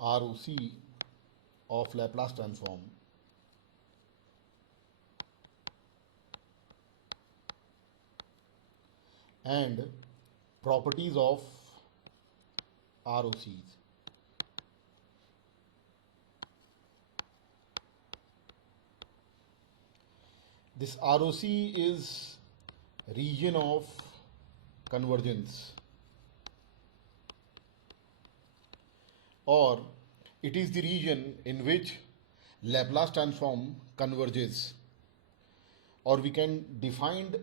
ROC of Laplace transform and properties of ROCs. This ROC is region of convergence, or it is the region in which Laplace transform converges, or we can define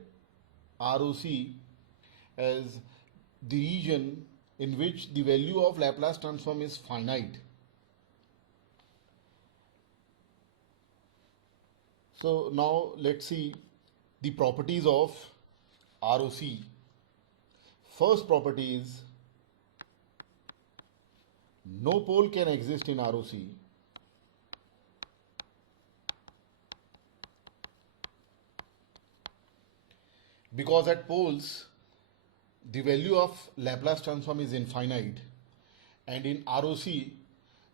ROC as the region in which the value of Laplace transform is finite. So now let's see the properties of ROC. First property is no pole can exist in ROC because at poles the value of Laplace transform is infinite, and in ROC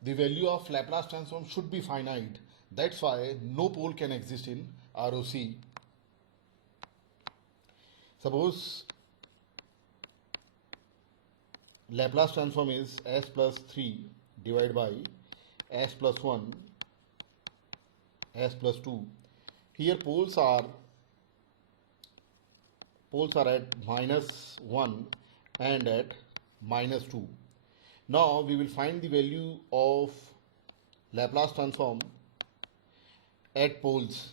the value of Laplace transform should be finite. That's why no pole can exist in ROC. Suppose Laplace transform is s plus 3 divided by s plus 1, s plus 2. Here poles are at minus 1 and at minus 2. Now we will find the value of Laplace transform at poles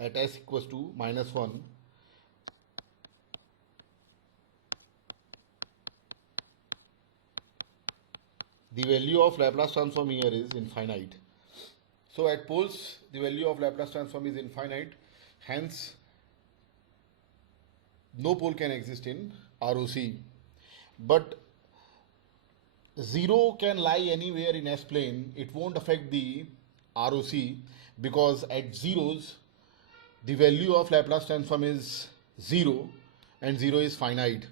at s equals to minus 1. The value of Laplace transform here is infinite. So at poles the value of Laplace transform is infinite, hence no pole can exist in ROC. But 0 can lie anywhere in S-plane, it won't affect the ROC, because at zeros the value of Laplace transform is 0 and 0 is finite.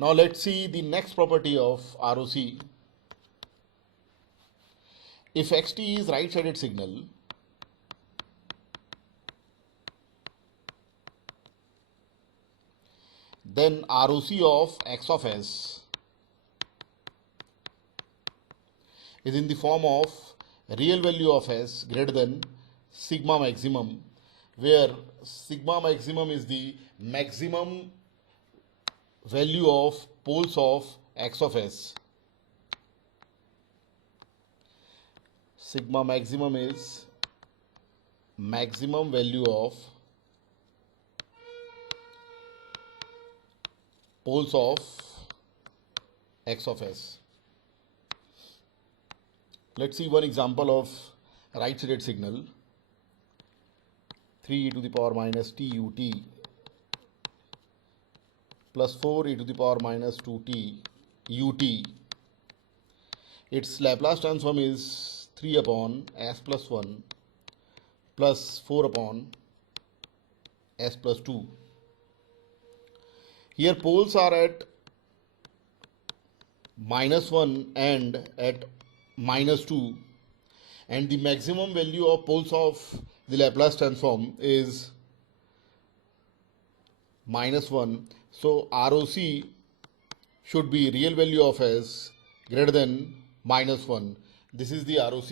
Now let's see the next property of ROC. If xt is right-sided signal, then ROC of x of s is in the form of real value of s greater than sigma maximum, where sigma maximum is the maximum value of poles of x of s. Sigma maximum is maximum value of poles of x of s. Let's see one example of right-sided signal. 3 e to the power minus t ut plus 4 e to the power minus 2t ut. Its Laplace transform is 3 upon s plus 1 plus 4 upon s plus 2. Here poles are at minus 1 and at minus 2, and the maximum value of poles of the Laplace transform is minus 1. So ROC should be real value of s greater than minus 1. This is the ROC.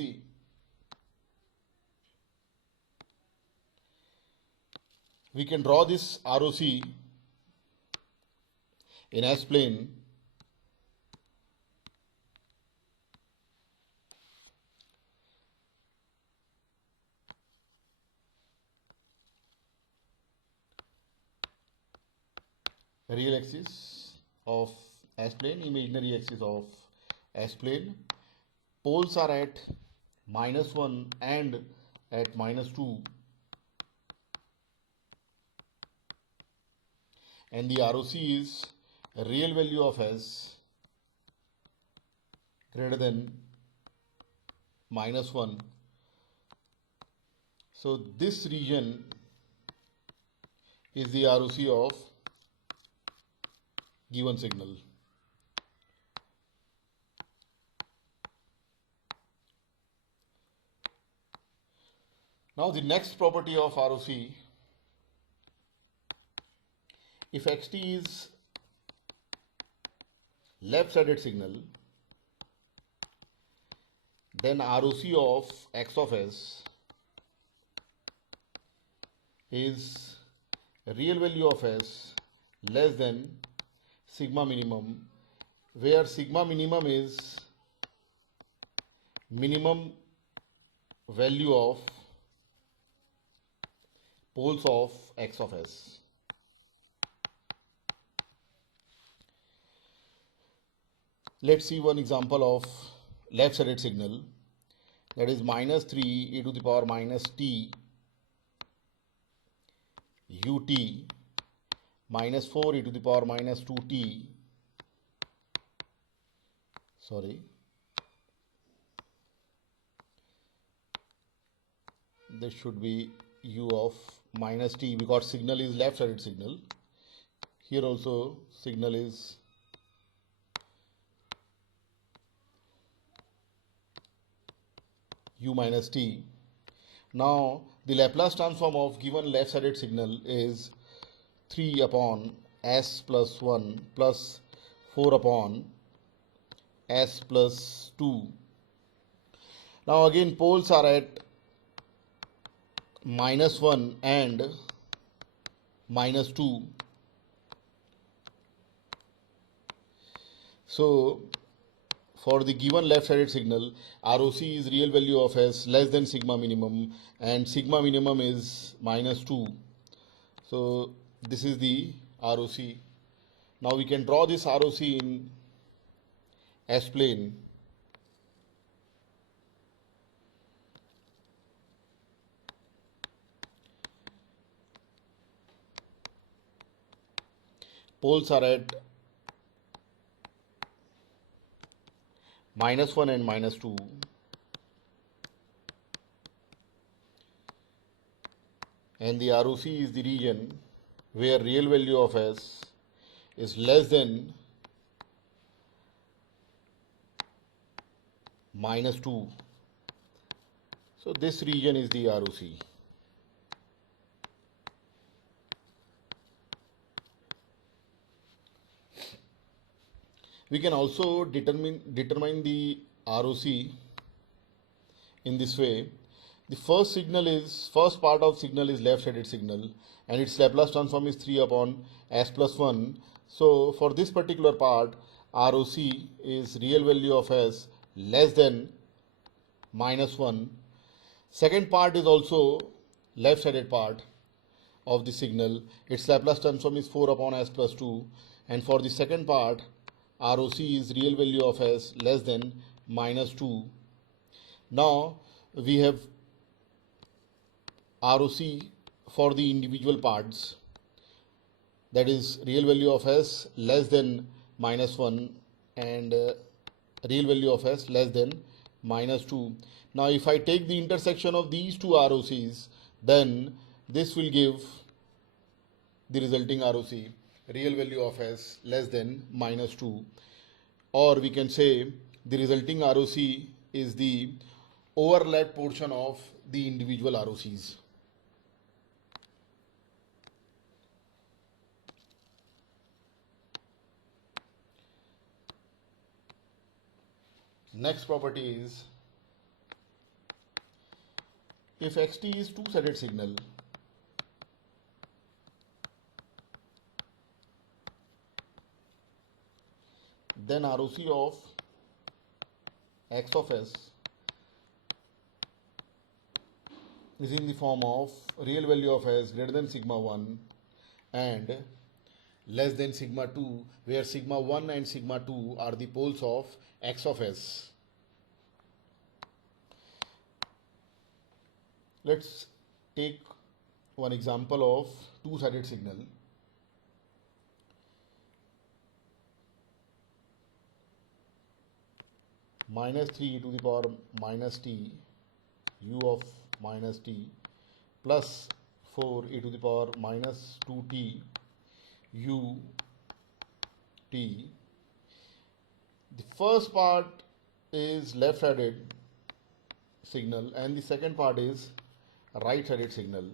We can draw this ROC in S-plane. Real axis of S-plane, imaginary axis of S-plane. Poles are at minus 1 and at minus 2, and the ROC is real value of s greater than minus 1. So this region is the ROC of given signal. Now the next property of ROC, if xt is left-sided signal, then ROC of x of s is real value of s less than sigma minimum, where sigma minimum is minimum value of poles of x of s. Let's see one example of left-sided signal, that is minus 3 e to the power minus t ut minus 4 e to the power minus 2t, this should be u of minus t, because signal is left-sided signal. Here also signal is u minus t. Now the Laplace transform of given left-sided signal is 3 upon s plus 1 plus 4 upon s plus 2. Now again poles are at minus 1 and minus 2. So for the given left-sided signal, ROC is real value of s less than sigma minimum, and sigma minimum is minus 2. So this is the ROC. Now we can draw this ROC in S-plane. Poles are at minus 1 and minus 2. And the ROC is the region where real value of s is less than minus 2. So this region is the ROC. We can also determine the ROC in this way. The first part of signal is left-sided signal, and its Laplace transform is 3 upon s plus 1. So for this particular part, ROC is real value of s less than minus 1. Second part is also left-sided part of the signal. Its Laplace transform is 4 upon s plus 2. And for the second part, ROC is real value of s less than minus 2. Now we have ROC for the individual parts, that is real value of s less than minus 1 and real value of s less than minus 2. Now if I take the intersection of these two ROCs, then this will give the resulting ROC, real value of s less than minus 2, or we can say the resulting ROC is the overlap portion of the individual ROCs. Next property is, if xt is two-sided signal, then ROC of x of s is in the form of real value of s greater than sigma 1 and less than sigma 2, where sigma 1 and sigma 2 are the poles of x of s. Let's take one example of two-sided signal. Minus 3 to the power minus t u of minus t plus 4 e to the power minus 2t u t. The first part is left-sided signal and the second part is right-sided signal.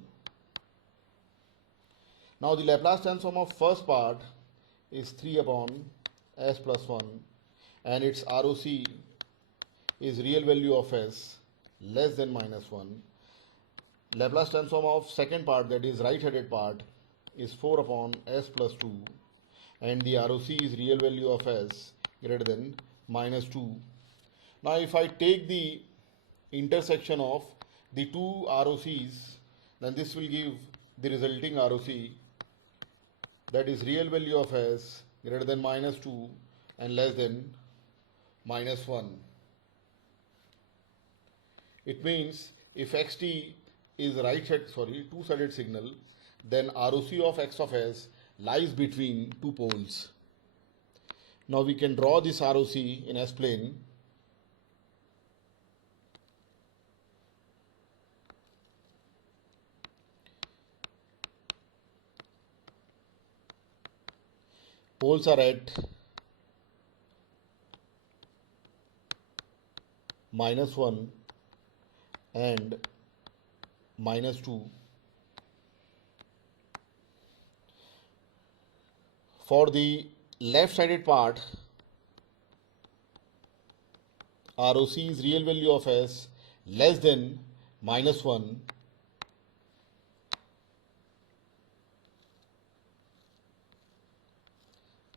Now the Laplace transform of first part is 3 upon s plus 1 and its ROC is real value of s less than minus 1. Laplace transform of second part, that is right-handed part, is 4 upon s plus 2 and the ROC is real value of s greater than minus 2. Now if I take the intersection of the two ROCs, then this will give the resulting ROC, that is real value of s greater than minus 2 and less than minus 1. It means if xt is two-sided signal, then ROC of x of s lies between two poles. Now we can draw this ROC in S-plane. Poles are at minus 1 and minus 2. For the left-sided part, ROC is real value of s less than minus 1.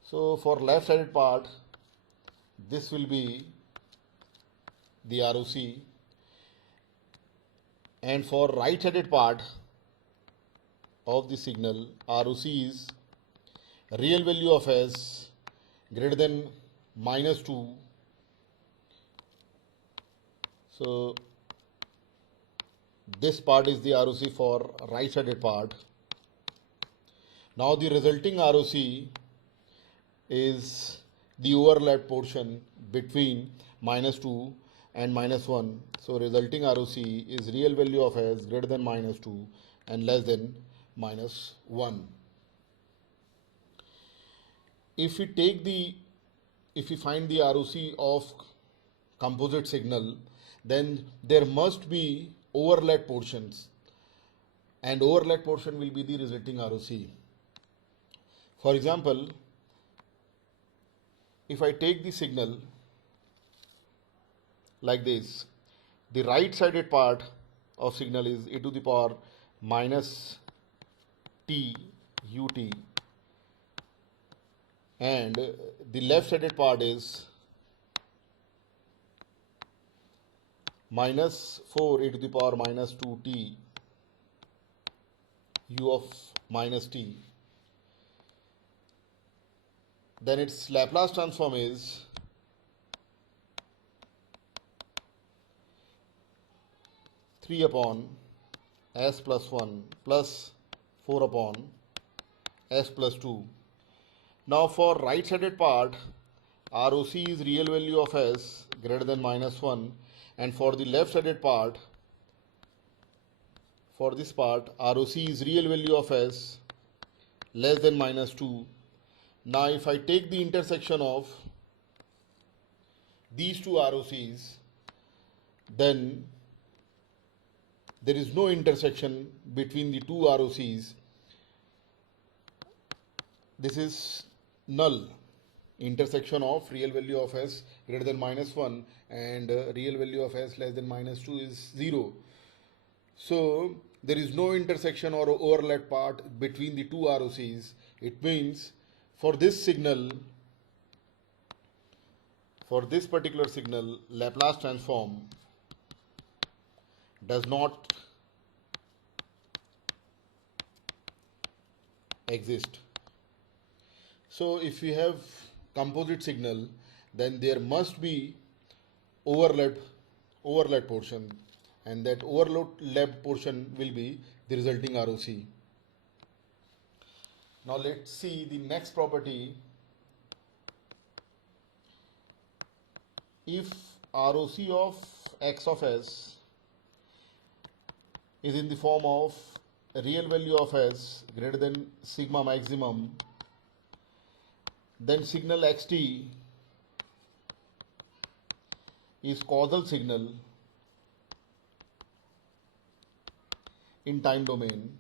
So for left-sided part, this will be the ROC, and for right-sided part of the signal, ROC is real value of s greater than minus 2. So this part is the ROC for right-sided part. Now the resulting ROC is the overlap portion between minus 2 and minus 1. So resulting ROC is real value of s greater than minus 2 and less than minus 1. If we find the ROC of composite signal, then there must be overlap portions, and overlap portion will be the resulting ROC. For example, if I take the signal like this, the right-sided part of signal is e to the power minus t ut, and the left-sided part is minus 4 e to the power minus 2t u of minus t. Then its Laplace transform is three upon s plus 1 plus 4 upon s plus 2. Now for right-sided part, ROC is real value of s greater than minus 1, and for the left-sided part, for this part, ROC is real value of s less than minus 2. Now if I take the intersection of these two ROCs, then there is no intersection between the two ROCs. This is null. Intersection of real value of s greater than minus 1 and real value of s less than minus 2 is 0. So there is no intersection or overlap part between the two ROCs. It means for this signal, for this particular signal, Laplace transform does not exist. So if we have composite signal, then there must be overlap portion, and that overlap portion will be the resulting ROC. Now let's see the next property. If ROC of x of s is in the form of real value of s greater than sigma maximum, then signal xt is causal signal in time domain.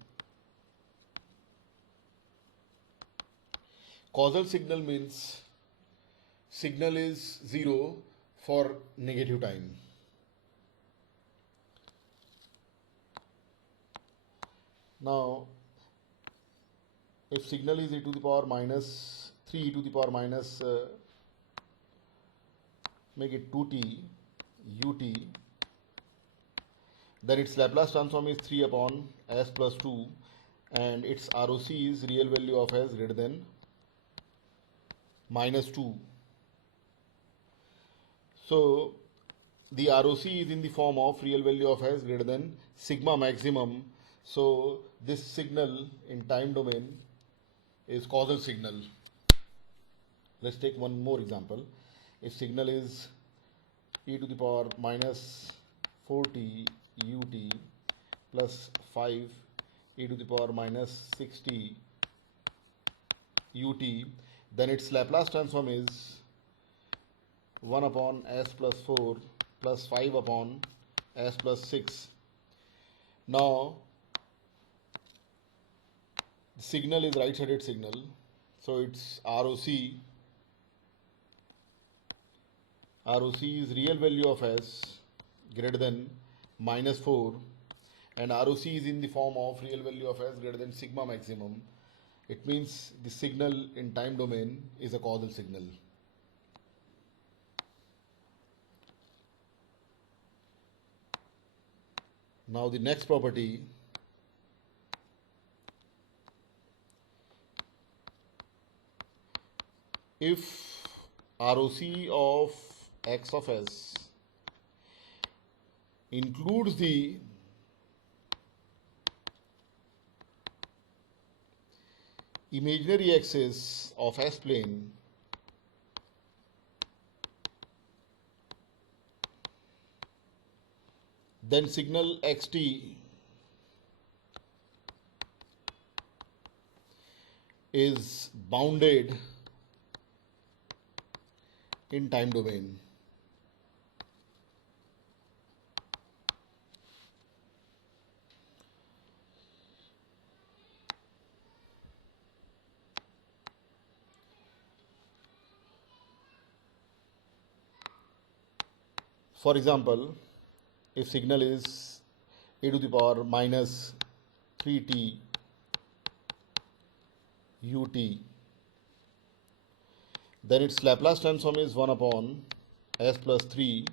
Causal signal means signal is 0 for negative time. Now, if signal is e to the power minus 3 e to the power minus make it 2t ut, then its Laplace transform is 3 upon s plus 2 and its ROC is real value of s greater than minus 2. So the ROC is in the form of real value of s greater than sigma maximum. So this signal in time domain is causal signal. Let's take one more example. If signal is e to the power minus 4t ut plus 5 e to the power minus 6t ut, then its Laplace transform is 1 upon s plus 4 plus 5 upon s plus 6. Now the signal is right-sided signal, so its ROC is real value of s greater than minus 4 and ROC is in the form of real value of s greater than sigma maximum. It means the signal in time domain is a causal signal. Now the next property, if ROC of x of s includes the imaginary axis of s plane, then signal xt is bounded in time domain. For example, if signal is e to the power minus 3t ut, then its Laplace transform is 1 upon s plus 3.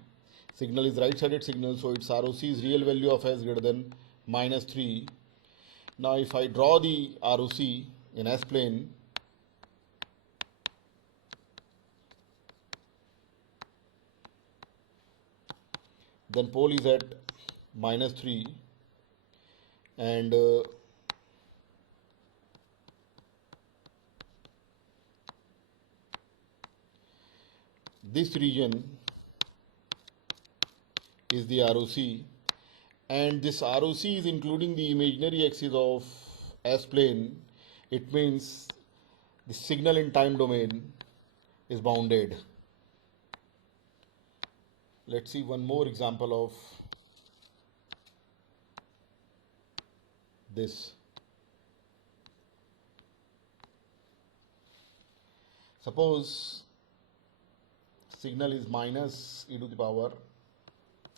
Signal is right-sided signal, so its ROC is real value of s greater than minus 3. Now if I draw the ROC in s plane, then pole is at minus 3 and this region is the ROC, and this ROC is including the imaginary axis of S plane. It means the signal in time domain is bounded. Let's see one more example of this. Suppose signal is minus e to the power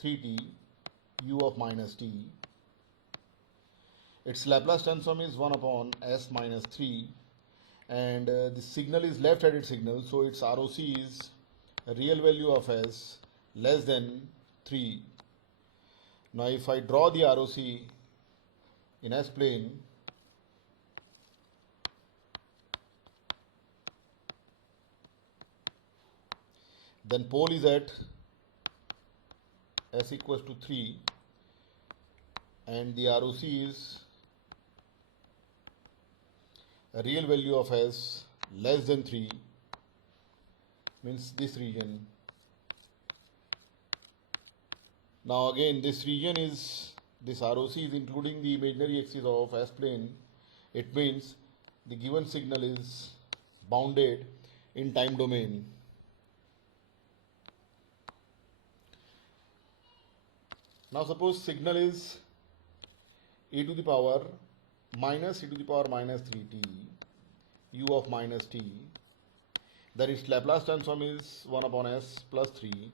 3t u of minus t. Its Laplace transform is 1 upon s minus 3 and the signal is left-handed signal, so its ROC is a real value of s less than 3. Now if I draw the ROC in S plane, then pole is at s equals to 3 and the ROC is a real value of s less than 3, means this region. Now again this region is, this ROC is including the imaginary axis of S plane. It means the given signal is bounded in time domain. Now suppose signal is e to the power minus e to the power minus 3t u of minus t, then its Laplace transform is 1 upon s plus 3.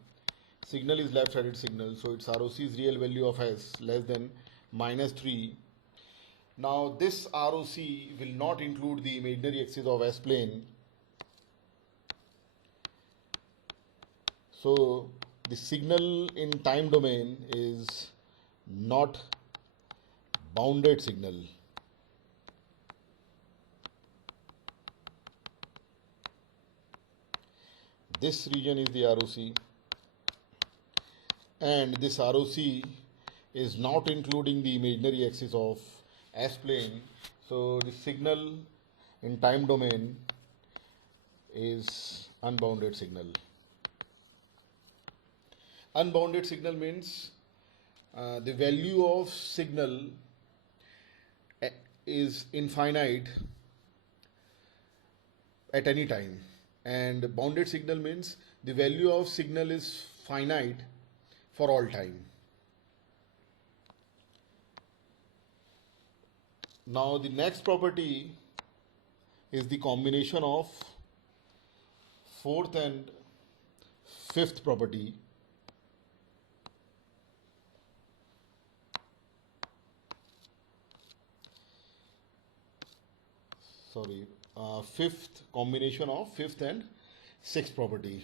Signal is left-sided signal, so its ROC's real value of s less than minus 3. Now this ROC will not include the imaginary axis of S plane. So the signal in time domain is not bounded signal. This region is the ROC, and this ROC is not including the imaginary axis of S plane. So the signal in time domain is unbounded signal. Unbounded signal means the value of signal is infinite at any time, and bounded signal means the value of signal is finite for all time. Now the next property is the combination of fourth and fifth property. Fifth combination of fifth and sixth property.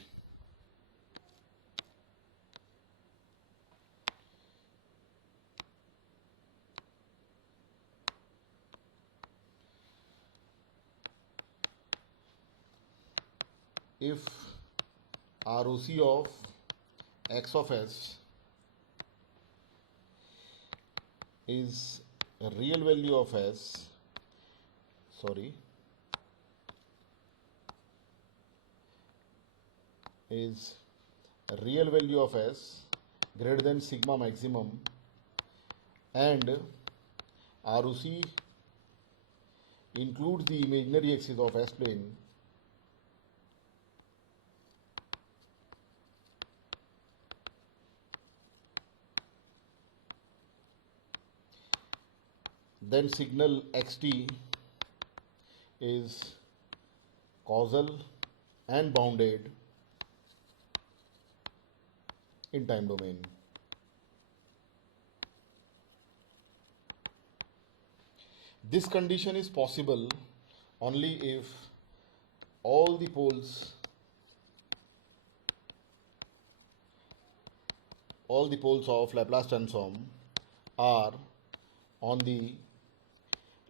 If ROC of x of s is a real value of s, is a real value of s greater than sigma maximum, and ROC includes the imaginary axis of S plane, then signal xt is causal and bounded in time domain. This condition is possible only if all the poles of Laplace transform are on the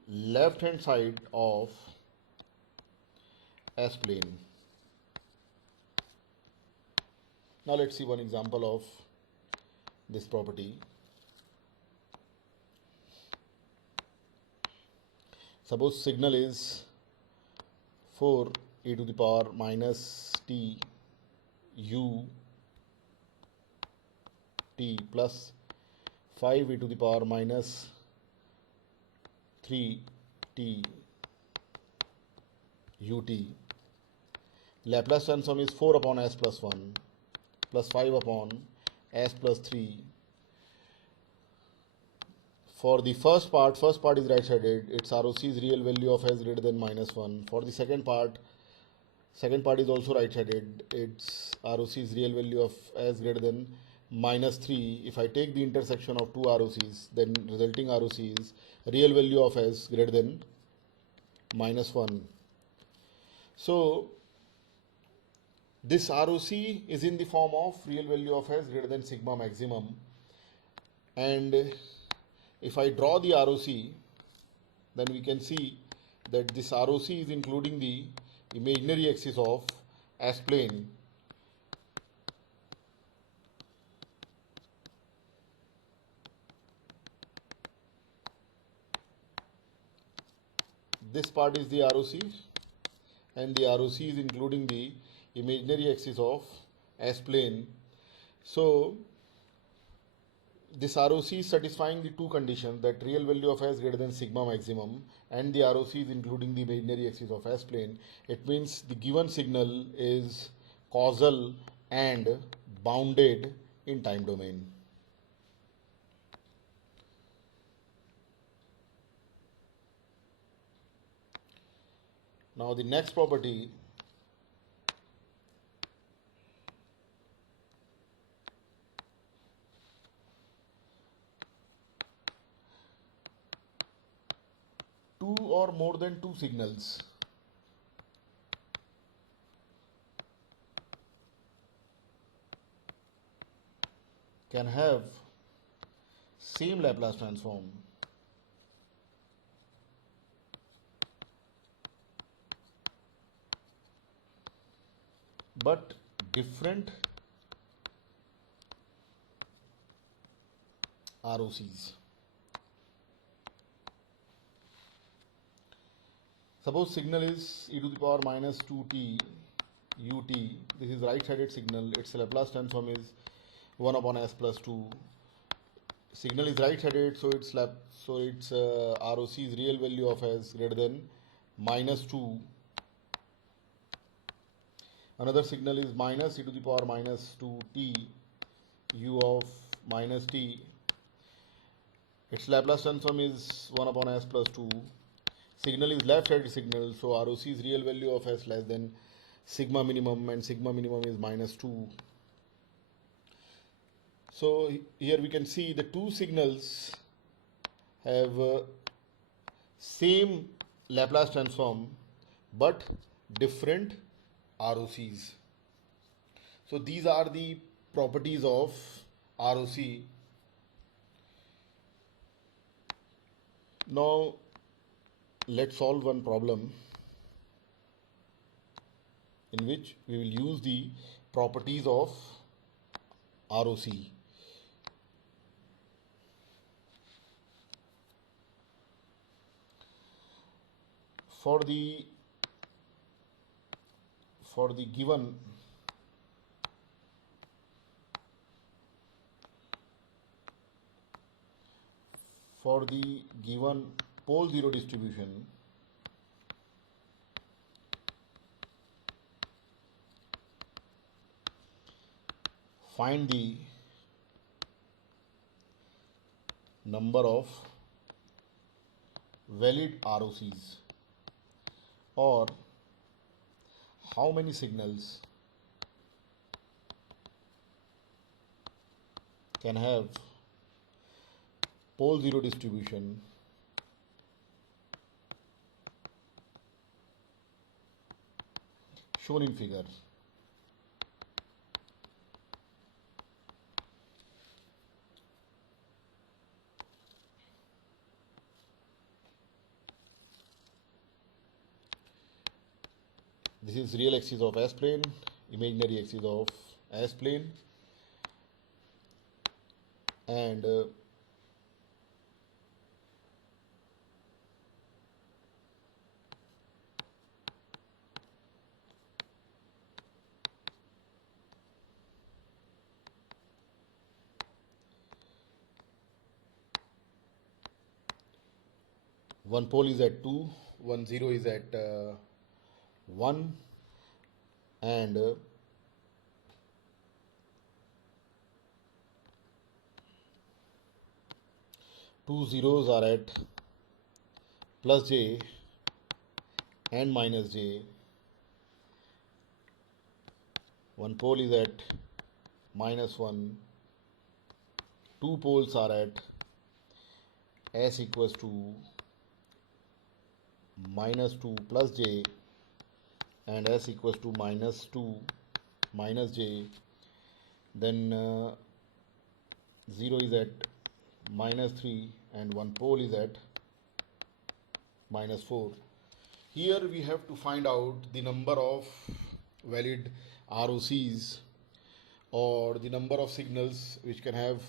left hand side of S plane. Now let's see one example of this property. Suppose signal is 4 e to the power minus t u t plus 5 e to the power minus 3 t ut. Laplace transform is 4 upon s plus 1 plus 5 upon s plus 3. For the first part is right sided, its ROC is real value of s greater than minus 1. For the second part is also right sided, its ROC is real value of s greater than minus 3. If I take the intersection of two ROCs, then resulting ROC is real value of s greater than minus 1. So this ROC is in the form of real value of s greater than sigma maximum, and if I draw the ROC, then we can see that this ROC is including the imaginary axis of S plane. This part is the ROC, and the ROC is including the imaginary axis of S plane. So this ROC is satisfying the two conditions, that real value of s greater than sigma maximum and the ROC is including the imaginary axis of S plane. It means the given signal is causal and bounded in time domain. Now the next property, two or more than two signals can have same Laplace transform but different ROCs. Suppose signal is e to the power minus 2t ut. This is right-sided signal. Its Laplace transform is 1 upon s plus 2. Signal is right-sided, so its ROC is real value of s greater than minus 2. Another signal is minus e to the power minus 2t u of minus t. Its Laplace transform is 1 upon s plus 2. Signal is left-sided signal, so ROC is real value of s less than sigma minimum, and sigma minimum is minus 2. So here we can see the two signals have same Laplace transform but different ROCs. So these are the properties of ROC. Now let's solve one problem in which we will use the properties of ROC. For the given pole zero distribution, find the number of valid ROCs, or how many signals can have pole zero distribution shown in figure. This is real axis of S plane, imaginary axis of S plane, and one pole is at 2, one zero is at 1, and two zeros are at plus j and minus j. One pole is at minus 1. Two poles are at s equals to minus 2 plus j and s equals to minus 2 minus j. Then 0 is at minus 3 and one pole is at minus 4. Here we have to find out the number of valid ROCs, or the number of signals which can have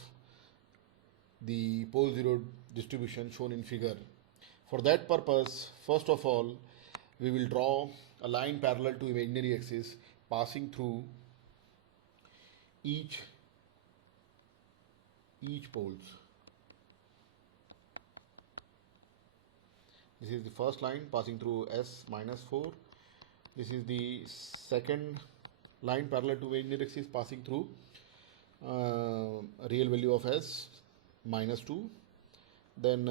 the pole zero distribution shown in figure. For that purpose, first of all, we will draw a line parallel to imaginary axis passing through each poles. This is the first line passing through S minus 4. This is the second line parallel to imaginary axis passing through real value of S minus 2. Then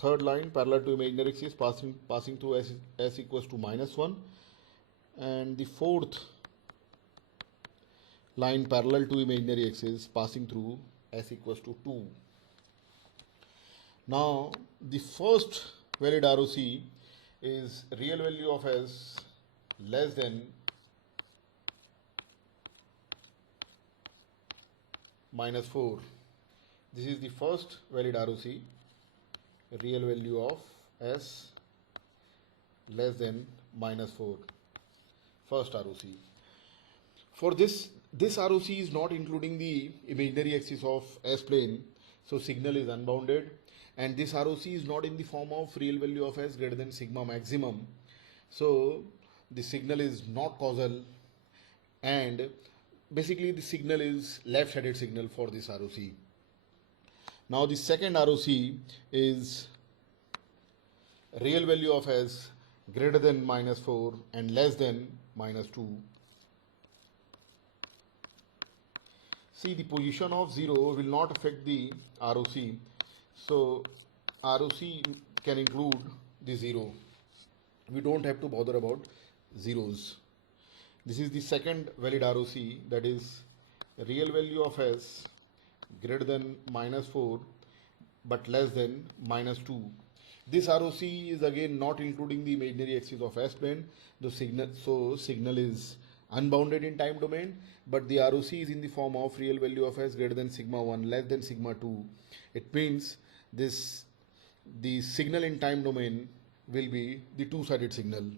third line parallel to imaginary axis passing through s equals to -1, and the fourth line parallel to imaginary axis passing through s equals to 2. Now the first valid ROC is real value of s less than -4. This is the first valid ROC, real value of s less than -4, first ROC. For this ROC is not including the imaginary axis of S plane, so signal is unbounded, and this ROC is not in the form of real value of S greater than sigma maximum, so the signal is not causal, and basically the signal is left-sided signal for this ROC. Now the second ROC is real value of S greater than -4 and less than -2. See, the position of 0 will not affect the ROC, so ROC can include the 0. We don't have to bother about zeros. This is the second valid ROC, that is real value of S greater than -4 but less than -2. This ROC is again not including the imaginary axis of S plane, so signal is unbounded in time domain, but the ROC is in the form of real value of S greater than sigma 1 less than sigma 2. It means the signal in time domain will be the two-sided signal.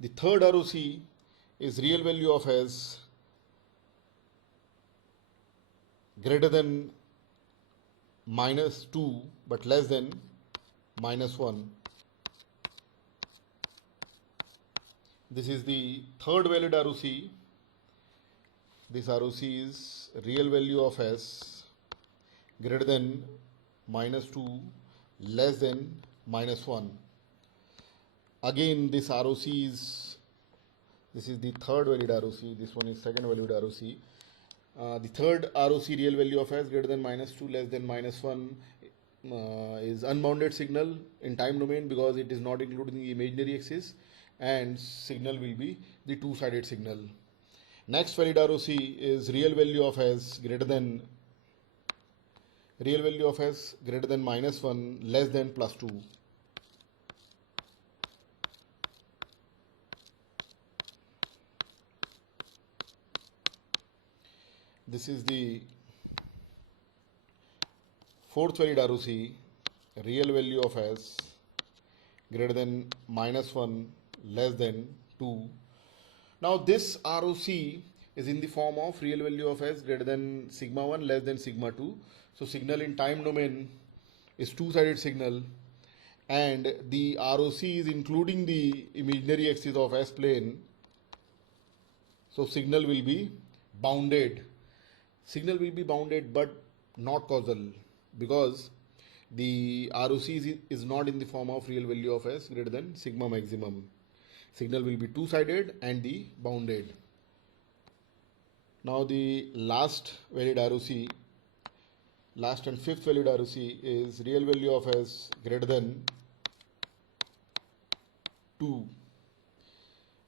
The third ROC is real value of S greater than -2 but less than -1. This is the third valid ROC. This ROC is real value of S greater than -2 less than -1. Again, this is the third valid ROC. This one is second valid ROC. The third ROC, real value of S greater than -2 less than -1, is unbounded signal in time domain because it is not included in the imaginary axis, and signal will be the two-sided signal. Next valid ROC is real value of S greater than -1 less than +2. This is the fourth valid ROC, real value of S greater than -1 less than 2. Now this ROC is in the form of real value of S greater than sigma 1 less than sigma 2. So signal in time domain is two-sided signal, and the ROC is including the imaginary axis of S plane, so signal will be bounded. Signal will be bounded but not causal because the ROC is not in the form of real value of S greater than sigma maximum. Signal will be two-sided and the bounded. Now the last and fifth valid ROC is real value of S greater than 2.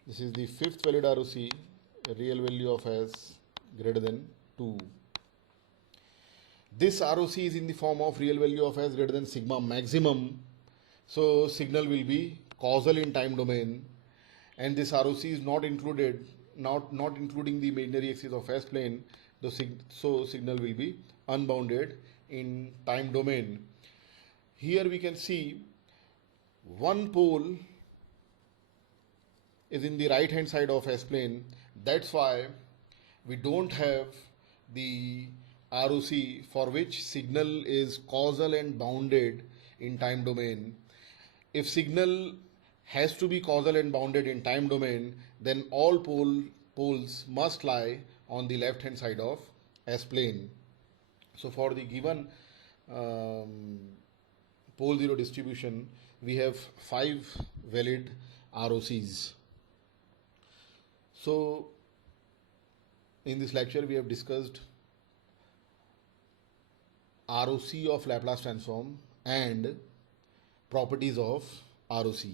This is the fifth valid ROC, real value of S greater than 2. This ROC is in the form of real value of S greater than sigma maximum, so signal will be causal in time domain, and this ROC is not including the imaginary axis of S plane, so signal will be unbounded in time domain. Here we can see one pole is in the right hand side of S plane. That's why we don't have the ROC for which signal is causal and bounded in time domain. If signal has to be causal and bounded in time domain, then all poles must lie on the left hand side of S plane. So for the given pole zero distribution, we have 5 valid ROCs. So in this lecture we have discussed ROC of Laplace transform and properties of ROC.